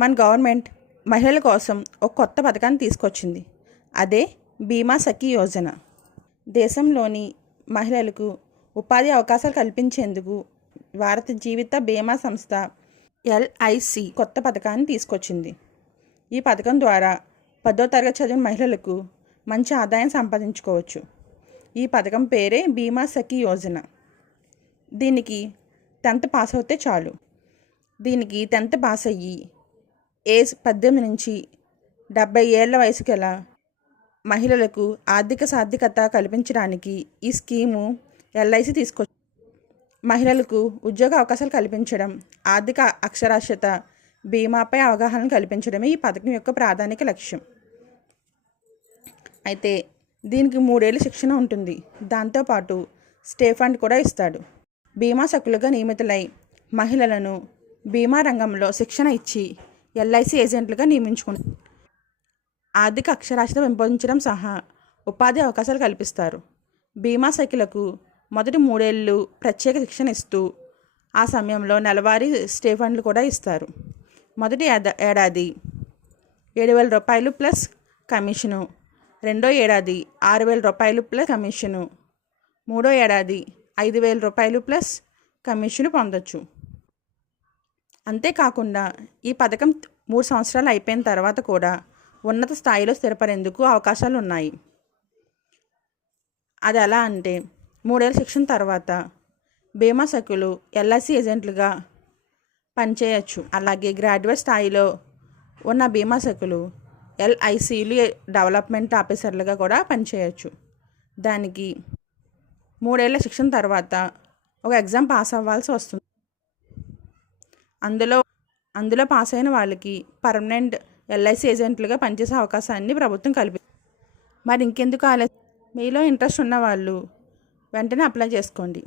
మన గవర్నమెంట్ మహిళల కోసం ఒక కొత్త పథకాన్ని తీసుకొచ్చింది. అదే బీమా సఖీ యోజన. దేశంలోని మహిళలకు ఉపాధి అవకాశాలు కల్పించేందుకు భారత జీవిత బీమా సంస్థ ఎల్ఐసి కొత్త పథకాన్ని తీసుకొచ్చింది. ఈ పథకం ద్వారా పదో తరగతి చదివిన మహిళలకు మంచి ఆదాయం సంపాదించుకోవచ్చు. ఈ పథకం పేరే బీమా సఖీ యోజన. దీనికి టెన్త్ పాస్ అవుతే చాలు. దీనికి టెన్త్ పాస్ అయ్యి ఏజ్ పద్దెనిమిది నుంచి డెబ్బై ఏళ్ళ వయసు గల మహిళలకు ఆర్థిక సాధికత కల్పించడానికి ఈ స్కీము ఎల్ఐసి తీసుకొ మహిళలకు ఉద్యోగ అవకాశాలు కల్పించడం ఆర్థిక అక్షరాస్యత బీమాపై అవగాహన కల్పించడమే ఈ పథకం యొక్క ప్రాధాన్యత లక్ష్యం. అయితే దీనికి మూడేళ్ళ శిక్షణ ఉంటుంది. దాంతోపాటు స్టే ఫండ్ కూడా ఇస్తాడు. బీమా సకులుగా నియమితులై మహిళలను బీమా రంగంలో శిక్షణ ఇచ్చి ఎల్ఐసి ఏజెంట్లుగా నియమించుకుంటారు ఆర్థిక అక్షరాస్యత పెంపొందించడం సహా ఉపాధి అవకాశాలు కల్పిస్తారు. బీమా సైకిలకు మొదటి మూడేళ్ళు ప్రత్యేక శిక్షణ ఇస్తూ ఆ సమయంలో నెలవారీ స్టే ఫండ్లు కూడా ఇస్తారు. మొదటి ఏడాది ఏడు వేల రూపాయలు ప్లస్ కమిషను రెండో ఏడాది ఆరు వేల రూపాయలు ప్లస్ కమిషను మూడో ఏడాది ఐదు వేల రూపాయలు ప్లస్ కమిషన్ పొందొచ్చు. అంతేకాకుండా ఈ పథకం మూడు సంవత్సరాలు అయిపోయిన తర్వాత కూడా ఉన్నత స్థాయిలో స్థిరపడేందుకు అవకాశాలు ఉన్నాయి అది ఎలా అంటే మూడేళ్ళ శిక్షణ తర్వాత బీమా సఖులు ఎల్ఐసి ఏజెంట్లుగా పనిచేయచ్చు. అలాగే గ్రాడ్యుయేట్ స్థాయిలో ఉన్న బీమా సఖులు ఎల్ఐసిలు డెవలప్మెంట్ ఆఫీసర్లుగా కూడా పనిచేయచ్చు. దానికి మూడేళ్ళ శిక్షణ తర్వాత ఒక ఎగ్జామ్ పాస్ అవ్వాల్సి వస్తుంది. అందులో అందులో పాస్ అయిన వాళ్ళకి పర్మనెంట్ ఎల్ఐసి ఏజెంట్లుగా పనిచేసే అవకాశాన్ని ప్రభుత్వం కల్పి మరి ఇంకెందుకు ఆలస్యం? మీలో ఇంట్రెస్ట్ ఉన్న వాళ్ళు వెంటనే అప్లై చేసుకోండి.